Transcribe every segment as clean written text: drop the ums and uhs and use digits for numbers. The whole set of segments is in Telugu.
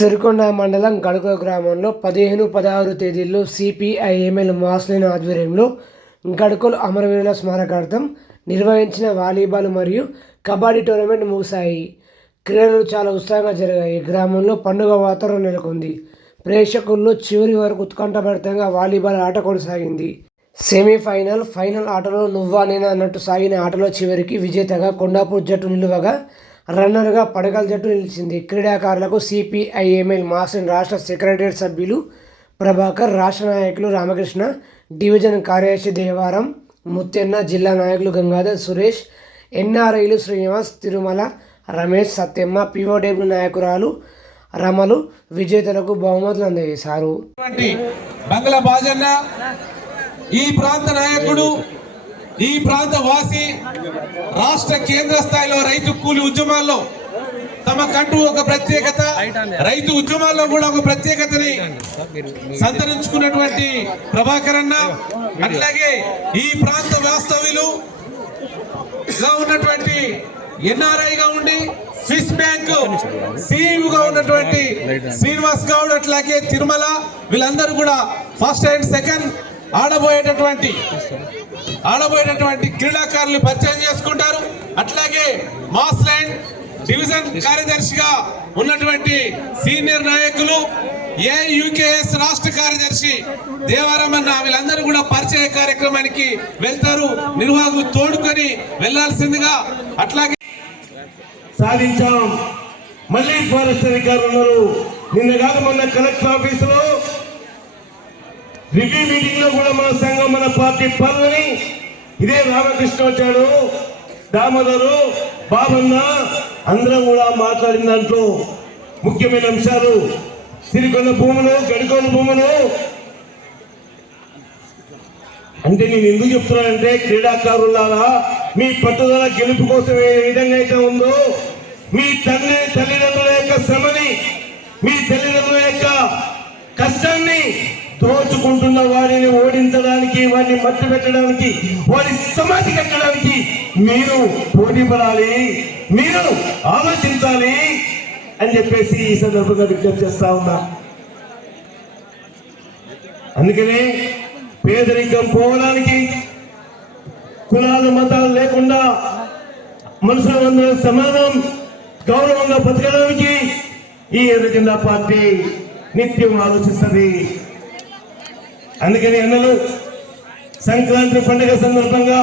సిరికొండ మండలం గడుక గ్రామంలో 15-16 తేదీల్లో సిపిఐఎంఎల్ మాస్లైన్ ఆధ్వర్యంలో గడుకల్ అమరవీరుల స్మారకార్థం నిర్వహించిన వాలీబాల్ మరియు కబడ్డీ టోర్నమెంట్ ముగిశాయి. క్రీడలు చాలా ఉత్సాహంగా జరిగాయి. గ్రామంలో పండుగ వాతావరణం నెలకొంది. ప్రేక్షకుల్లో చివరి వరకు ఉత్కంఠభరితంగా వాలీబాల్ ఆట కొనసాగింది. సెమీఫైనల్, ఫైనల్ ఆటలో నువ్వా నేనా అన్నట్టు సాగిన ఆటలో చివరికి విజేతగా కొండాపూర్ జట్టు నిలువగా రన్నర్గా పడగల జట్టు నిలిచింది. క్రీడాకారులకు సిపిఐఎంఎల్ మాస్లైన్ రాష్ట్ర సెక్రటరియట్ సభ్యులు ప్రభాకర్, రాష్ట్ర నాయకులు రామకృష్ణ, డివిజన్ కార్యదర్శి దేవారం, ముత్యన్న, జిల్లా నాయకులు గంగాధర్, సురేష్, ఎన్ఆర్ఐలు శ్రీనివాస్, తిరుమల, రమేష్, సత్యమ్మ, పిఓడబ్ల్యూ నాయకురాలు రమలు విజేతలకు బహుమతులు అందజేశారు. ఈ ప్రాంత నాయకుడు, ఈ ప్రాంత వాసి, రాష్ట్ర కేంద్ర స్థాయిలో రైతు కూలి ఉద్యమాల్లో తమకంటూ ఒక ప్రత్యేకత, రైతు ఉద్యమాల్లో కూడా ఒక ప్రత్యేకతని సంతరించుకున్నటువంటి ప్రభాకర్ అన్న, అట్లాగే ఈ ప్రాంత వాస్తవ్యులుగా ఉన్నటువంటి ఎన్ఆర్ఐగా ఉండి స్విస్ బ్యాంక్ సిఇఓగా ఉన్నటువంటి శ్రీనివాస్ గౌడ్, అట్లాగే తిరుమల, వీళ్ళందరూ కూడా ఫస్ట్ అండ్ సెకండ్ ఆడబోయేటటువంటి క్రీడాకారులు పరిచయం చేసుకుంటారు. అట్లాగే మాస్లైన్ డివిజన్ కార్యదర్శిగా ఉన్నటువంటి సీనియర్ నాయకులు, ఏయుకేఎస్ రాష్ట్ర కార్యదర్శి దేవారమన్న, వీళ్ళందరూ కూడా పరిచయ కార్యక్రమానికి వెళ్తారు. నిర్వాహకులు తోడుకొని వెళ్లాల్సిందిగా. అట్లాగే సాధించాం. మళ్ళీ ఫారెస్ట్ అధికారులు ఉన్నారు. నిన్న కాదు మొన్న కలెక్టర్ ఆఫీసులో రివ్యూ మీటింగ్ లో కూడా మన సంఘం, మన పార్టీ పనులని ఇదే రామకృష్ణ వచ్చాడు, దామోదరు, బాబన్న, అందరం కూడా మాట్లాడిన దాంట్లో ముఖ్యమైన అంశాలు సిరికొండ భూములు, గడికొండ భూములు. అంటే నేను ఎందుకు చెప్తున్నానంటే, క్రీడాకారులారా మీ పట్టుదల గెలుపు కోసం ఏ విధంగా అయితే ఉందో, మీ తల్లిదండ్రుల యొక్క శ్రమని, మీ తల్లిదండ్రుల యొక్క కష్టాన్ని దోచుకుంటున్న వారిని ఓడించడానికి, వారిని మట్టి పెట్టడానికి, వారి సమాధి కట్టడానికి మీరు పోటీ పడాలి, మీరు ఆలోచించాలి అని చెప్పేసి ఈ సందర్భంగా విజ్ఞప్తి చేస్తా ఉన్నా. అందుకనే పేదరికం పోవడానికి, కులాలు మతాలు లేకుండా మనుషులందరూ సమానం గౌరవంగా బతకడానికి ఈ ఎర్రజెండా పార్టీ నిత్యం ఆలోచిస్తుంది. అందుకని అన్నలు, సంక్రాంతి పండుగ సందర్భంగా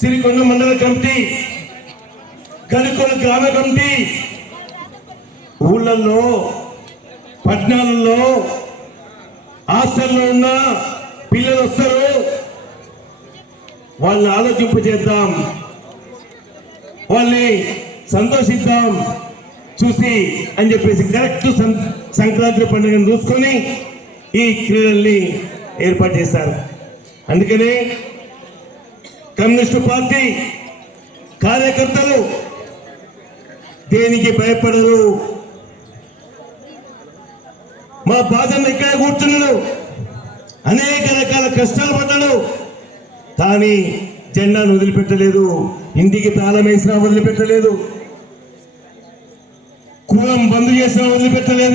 సిరికొండ మండల కమిటీ, గడుకల్ గ్రామ కమిటీ ఊళ్ళల్లో, పట్టణాలలో, హాస్టల్లో ఉన్న పిల్లలు వస్తారు, వాళ్ళని ఆలోచింపజేద్దాం, వాళ్ళని సంతోషిద్దాం చూసి అని చెప్పేసి కరెక్ట్ సంక్రాంతి పండుగను చూసుకొని ఈ క్రీడల్ని ఏర్పాటు చేశారు. అందుకనే కమ్యూనిస్టు పార్టీ కార్యకర్తలు దేనికి భయపడరు. మా బాధను ఇక్కడ కూర్చున్నాడు, అనేక రకాల కష్టాలు పడ్డాడు, కానీ జెండాను వదిలిపెట్టలేదు, ఇంటికి తాళం వేసినా వదిలిపెట్టలేదు, కులం బంద్ చేసినా వదిలిపెట్టలేదు.